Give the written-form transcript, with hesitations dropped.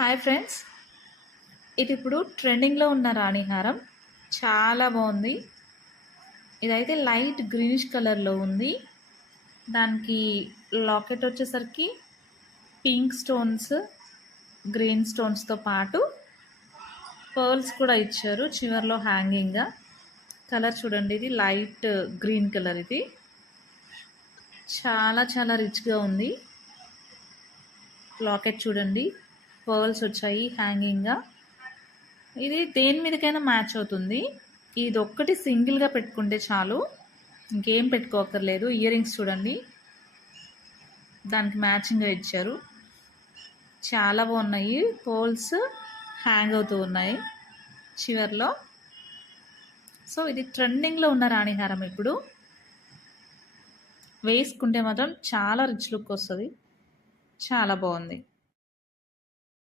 Hi friends, ఇది ఇప్పుడు ట్రెండింగ్లో ఉన్న రాణి హారం. చాలా బాగుంది. ఇదైతే లైట్ గ్రీనిష్ కలర్లో ఉంది. దానికి లాకెట్ వచ్చేసరికి పింక్ స్టోన్స్, గ్రీన్ స్టోన్స్తో పాటు పర్ల్స్ కూడా ఇచ్చారు చివర్లో హ్యాంగింగ్గా. కలర్ చూడండి, ఇది లైట్ గ్రీన్ కలర్. ఇది చాలా చాలా రిచ్గా ఉంది. లాకెట్ చూడండి, పర్ల్స్ వచ్చాయి హ్యాంగింగ్గా. ఇది దేని మీదకైనా మ్యాచ్ అవుతుంది. ఇది ఒక్కటి సింగిల్గా పెట్టుకుంటే చాలు, ఇంకేం పెట్టుకోకర్లేదు. ఇయర్ రింగ్స్ చూడండి, దానికి మ్యాచింగ్గా ఇచ్చారు. చాలా బాగున్నాయి. పర్ల్స్ హ్యాంగ్ అవుతూ ఉన్నాయి చివర్లో. సో ఇది ట్రెండింగ్లో ఉన్న రాణిహారం. ఇప్పుడు వేసుకుంటే మాత్రం చాలా రిచ్ లుక్ వస్తుంది. చాలా బాగుంది.